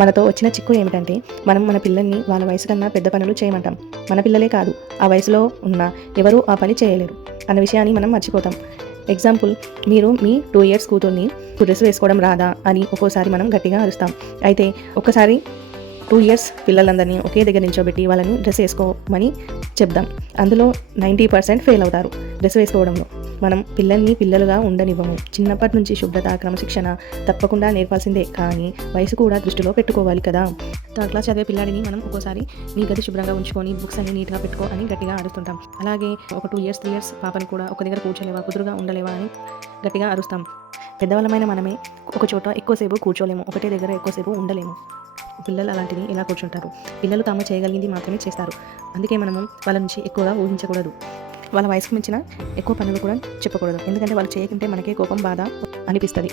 మనతో వచ్చిన చిక్కు ఏమిటంటే మనం మన పిల్లల్ని వాళ్ళ వయసు కన్నా పెద్ద పనులు చేయమంటాం. మన పిల్లలే కాదు, ఆ వయసులో ఉన్న ఎవరూ ఆ పని చేయలేరు అన్న విషయాన్ని మనం మర్చిపోతాం. ఎగ్జాంపుల్, మీరు మీ 2 ఇయర్స్ కూతుర్ని డ్రెస్ వేసుకోవడం రాదా అని ఒక్కోసారి మనం గట్టిగా అరుస్తాం. అయితే ఒక్కసారి 2 ఇయర్స్ పిల్లలందరినీ ఒకే దగ్గర నిల్చోబెట్టి వాళ్ళని డ్రెస్ వేసుకోమని చెప్దాం. అందులో 90% ఫెయిల్ అవుతారు డ్రెస్ వేసుకోవడంలో. మనం పిల్లల్ని పిల్లలుగా ఉండనివ్వము. చిన్నప్పటి నుంచి శుభ్రత, క్రమశిక్షణ తప్పకుండా నేర్పాల్సిందే. కానీ వయసు కూడా దృష్టిలో పెట్టుకోవాలి కదా. 3rd క్లాస్ చదివే పిల్లాడిని మనం ఒక్కోసారి నీ గది శుభ్రంగా ఉంచుకొని బుక్స్ అన్ని నీట్గా పెట్టుకో అని గట్టిగా అరుస్తుంటాం. అలాగే ఒక 2 ఇయర్స్ 3 ఇయర్స్ పాపని కూడా ఒక దగ్గర కూర్చోలేవా, కుదురుగా ఉండలేవా అని గట్టిగా అరుస్తాం. పెద్దవాళ్ళమైన మనమే ఒక చోట ఎక్కువసేపు కూర్చోలేము, ఒకటే దగ్గర ఎక్కువసేపు ఉండలేము. పిల్లలు అలాంటివి ఇలా కూర్చుంటారు. పిల్లలు తాము చేయగలిగింది మాత్రమే చేస్తారు. అందుకే మనము వాళ్ళ నుంచి ఎక్కువగా ఊహించకూడదు. వాళ్ళ వయసుకు మించిన ఎక్కువ పనులు కూడా చెప్పకూడదు. ఎందుకంటే వాళ్ళు చేయకుంటే మనకే కోపం, బాధ అనిపిస్తుంది.